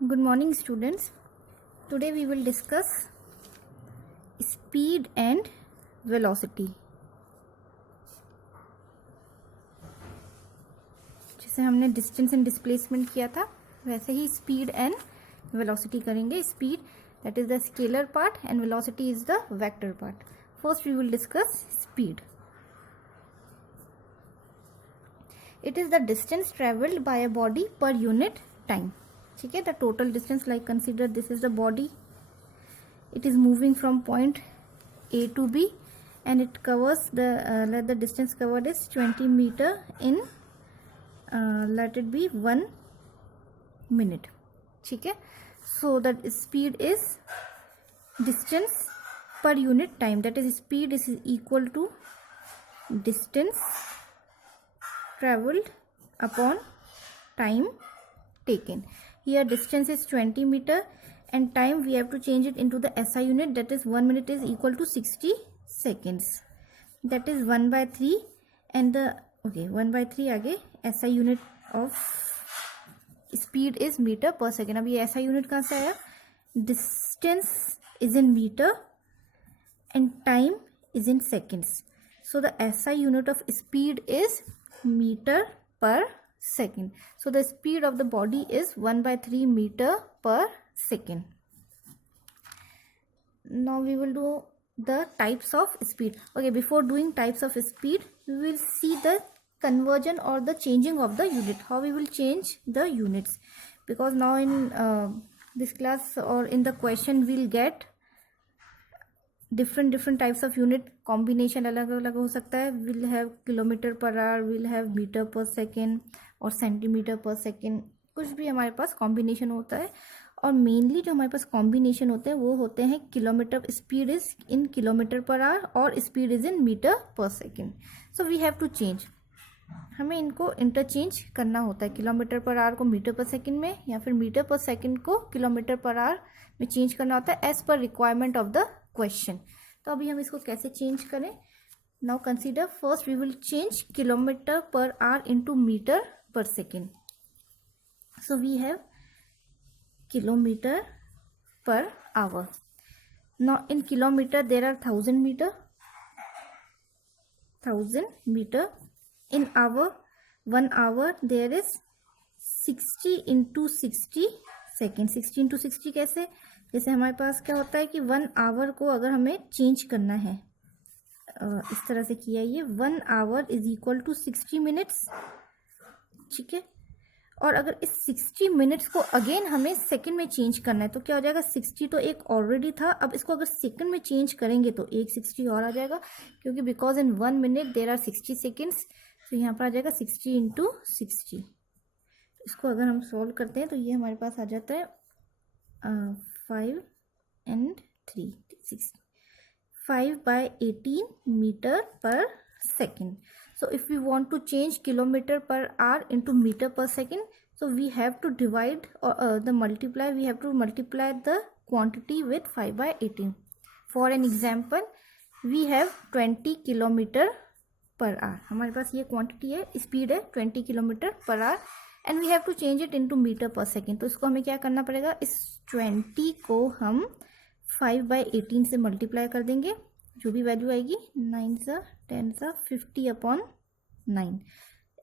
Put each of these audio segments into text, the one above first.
Good morning, students. Today we will discuss speed and velocity. जैसे हमने distance and displacement किया था वैसे ही स्पीड एंड वेलोसिटी करेंगे. Speed that is the scalar part and velocity is the vector part. First we will discuss speed. It is the distance traveled by a body per unit time. ठीक है, the total distance, like consider this is the body. It is moving from point A to B and it covers let the distance covered is 20 meter in let it be 1 minute. ठीक है, so that speed is distance per unit time, that is speed is equal to distance traveled upon time taken. Here distance is 20 meter and time we have to change it into the SI unit, that is 1 minute is equal to 60 seconds, that is 1/3 and the 1/3 आगे SI unit of speed is meter per second. अब ये SI unit कहाँ से आया? Distance is in meter and time is in seconds, so the SI unit of speed is meter per second. So the speed of the body is 1/3 meter per second. Now we will do the types of speed. Okay, before doing types of speed, we will see the conversion or the changing of the unit, how we will change the units, because now in this class or in the question we'll get different types of unit combination. अलग अलग हो सकता है. we'll have kilometer per hour, we'll have meter per second और centimeter per second, कुछ भी हमारे पास combination होता है. और मेनली जो हमारे पास कॉम्बिनेशन होते हैं वो होते हैं kilometre, speed is in kilometre per hour और speed is in metre per second. So we have to change, हमें इनको इंटरचेंज करना होता है. किलोमीटर पर आवर को मीटर पर सेकेंड में या फिर मीटर पर सेकेंड को किलोमीटर पर आवर में चेंज करना होता है as per requirement of the question. तो अभी हम इसको कैसे चेंज करें? Now consider first we will change kilometre per hour into metre per second. So we have kilometer per hour. Now in kilometer there are 1000 meter. In hour, 1 hour there is 60 into 60 second. 60 into 60 कैसे? जैसे हमारे पास क्या होता है कि 1 our को अगर हमें चेंज करना है इस तरह से किया, ये 1 hour is equal to 60 minutes. ठीक है, और अगर इस 60 मिनट्स को अगेन हमें सेकंड में चेंज करना है तो क्या हो जाएगा? 60 तो एक ऑलरेडी था, अब इसको अगर सेकंड में चेंज करेंगे तो एक 60 और आ जाएगा, क्योंकि because in 1 minute there are 60 seconds. तो यहाँ पर आ जाएगा 60 into 60. इसको अगर हम सॉल्व करते हैं तो ये हमारे पास आ जाता है 5 and 3 6 5/18 metre per second. So if we want to change kilometer per hour into meter per second, so we have to divide or we have to multiply the quantity with 5/18. For an example, we have 20 kilometer per hour. हमारे पास ये quantity है, speed है 20 kilometer per hour and we have to change it into meter per second. तो इसको हमें क्या करना पड़ेगा? इस 20 को हम 5/18 से मल्टीप्लाई कर देंगे, जो भी वैल्यू आएगी 9 सा 10 सा 50/9.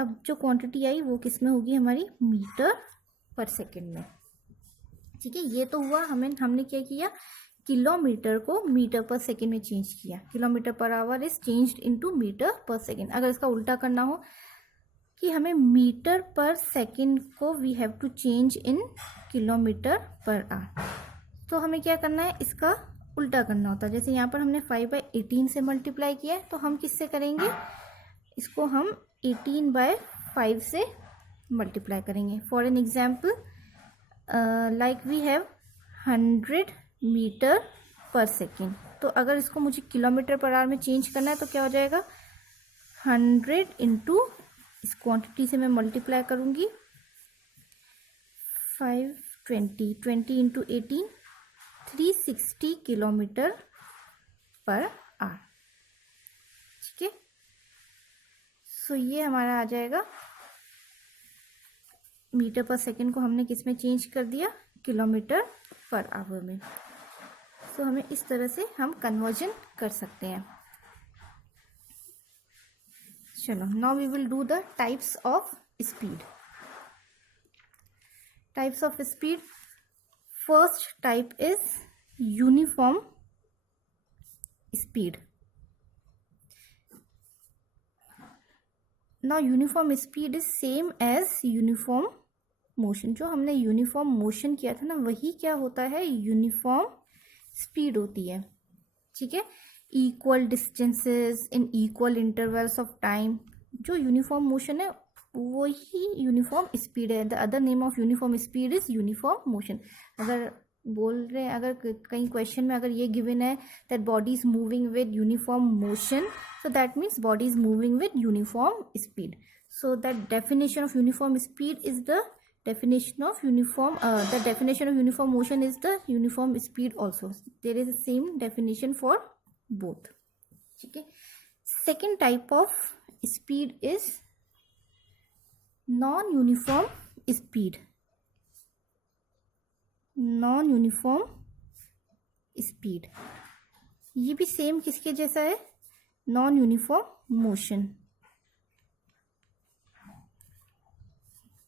अब जो क्वांटिटी आई वो किस में होगी? हमारी मीटर पर सेकेंड में. ठीक है, ये तो हुआ हमने क्या किया? किलोमीटर को मीटर पर सेकेंड में चेंज किया. Kilometre per hour is changed into metre per second. अगर इसका उल्टा करना हो कि हमें मीटर पर सेकेंड को we have to change in kilometre per hour, तो हमें क्या करना है? इसका उल्टा करना होता है. जैसे यहाँ पर हमने 5/18 से मल्टीप्लाई किया है तो हम किससे करेंगे? इसको हम 18/5 से मल्टीप्लाई करेंगे. For an example like we have 100 metre per second. तो अगर इसको मुझे किलोमीटर पर आवर में चेंज करना है तो क्या हो जाएगा? 100 इंटू इस क्वांटिटी से मैं मल्टीप्लाई करूँगी 20 इंटू 18 360 किलोमीटर पर आवर. ठीक है, सो ये हमारा आ जाएगा मीटर पर सेकेंड को हमने किस में चेंज कर दिया? किलोमीटर पर आवर में। सो हमें इस तरह से हम कन्वर्जन कर सकते हैं। चलो, now we will do the types of speed. Types of speed, first type is uniform speed. Now uniform speed is same as uniform motion. जो हमने यूनिफॉर्म मोशन किया था ना, वही क्या होता है, यूनिफॉर्म स्पीड होती है। ठीक है, equal distances in equal intervals of time. जो यूनिफॉर्म मोशन है वही यूनिफॉर्म स्पीड है। The other name of uniform speed is uniform motion. अगर बोल रहे हैं, अगर कहीं क्वेश्चन में अगर ये गिवन है that body is moving with uniform motion, so that means body is moving with uniform speed. So that definition of uniform speed is the definition of uniform the definition of uniform motion is the uniform speed also. There is the same definition for both. Okay, second type of speed is non uniform speed. non uniform speed ये भी same किसके जैसा है, non uniform motion.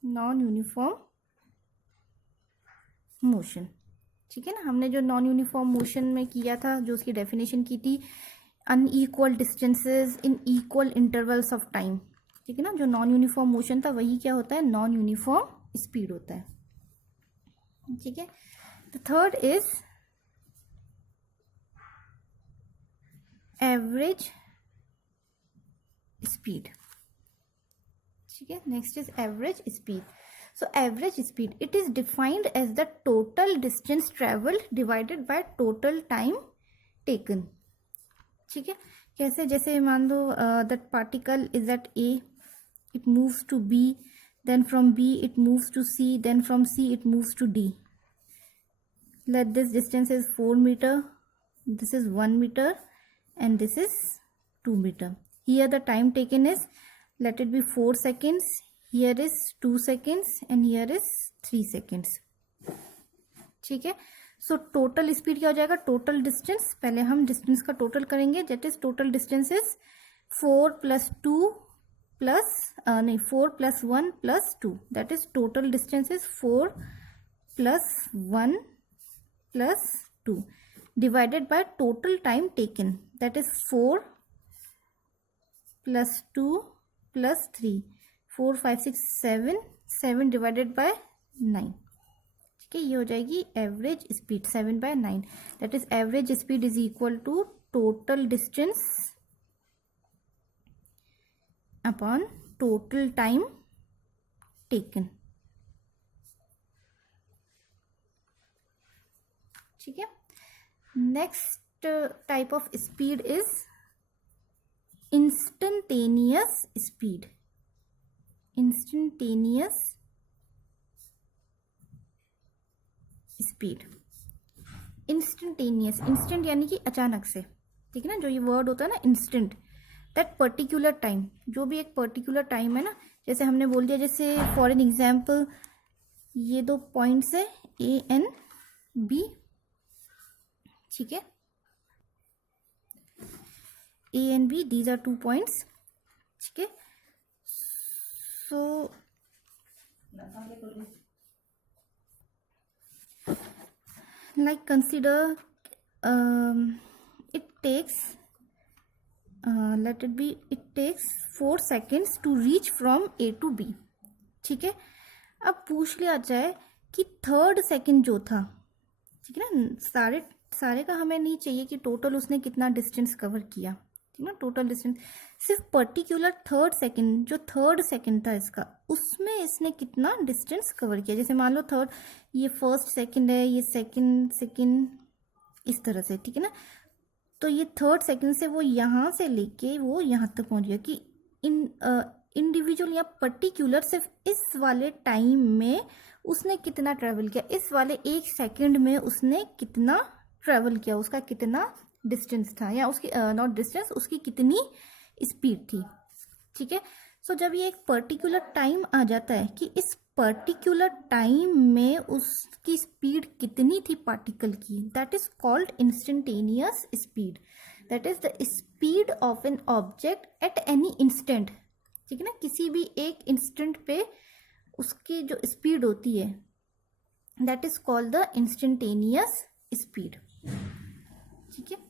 Non uniform motion, ठीक है ना। हमने जो नॉन यूनिफॉर्म मोशन में किया था, जो उसकी डेफिनेशन की थी, unequal distances in equal intervals of time. ठीक है ना, जो नॉन यूनिफॉर्म मोशन था वही क्या होता है, नॉन यूनिफॉर्म स्पीड होता है। ठीक है, the third is average speed. ठीक है, next is average speed. So average speed, it is defined as the total distance travelled divided by total time taken. ठीक है, कैसे, जैसे मान लो that particle is at A, it moves to B, then from B it moves to C, then from C it moves to D. Let this distance is 4 metre, this is 1 metre and this is 2 meter. Here the time taken is, let it be 4 seconds, here is 2 seconds and here is 3 seconds. ठीक है, so total speed क्या हो जाएगा, total distance, पहले हम distance का total करेंगे, that is total distance is 4 + 2 plus 4 + 1 + 2, that is total distance is 4 + 1 + 2 divided by total time taken, that is 4 + 2 + 3, 4 5 6 7 divided by 9। ठीक है, ये हो जाएगी average speed 7/9, that is average speed is equal to total distance upon total time taken. ठीक है, next type of speed is instantaneous speed। instantaneous speed, instantaneous, instant यानी कि अचानक से। ठीक है ना, जो ये वर्ड होता है ना instant, that particular time, जो भी एक particular time है ना, जैसे हमने बोल दिया, जैसे फॉर एन एग्जाम्पल ये 2 पॉइंट्स है A and B। ठीक है, A and B, these are 2 points। ठीक है, so like consider it takes let it be, it takes 4 seconds to reach from A to B। ठीक है, अब पूछ लिया जाए कि थर्ड सेकंड जो था, ठीक है ना, सारे का हमें नहीं चाहिए कि टोटल उसने कितना डिस्टेंस कवर किया। ठीक है ना, टोटल डिस्टेंस, सिर्फ पर्टिकुलर थर्ड सेकंड, जो थर्ड सेकंड था इसका, उसमें इसने कितना डिस्टेंस कवर किया। जैसे मान लो थर्ड, ये फर्स्ट सेकंड है, ये सेकंड इस तरह से। ठीक है ना, तो ये थर्ड सेकंड से वो यहाँ से लेके वो यहाँ तक पहुँच गया कि इंडिविजुअल या पर्टिकुलर सिर्फ इस वाले टाइम में उसने कितना ट्रेवल किया, इस वाले 1 सेकंड में उसने कितना ट्रेवल किया, उसका कितना डिस्टेंस था, या उसकी नॉट डिस्टेंस, उसकी कितनी स्पीड थी। ठीक है, सो जब ये एक पर्टिकुलर टाइम आ जाता है कि इस पर्टिकुलर टाइम में उसकी स्पीड कितनी थी पार्टिकल की, that is called instantaneous speed. That is the speed of an object at any instant. ठीक है ना, किसी भी एक इंस्टेंट पे उसकी जो स्पीड होती है that is called the instantaneous speed. ठीक है।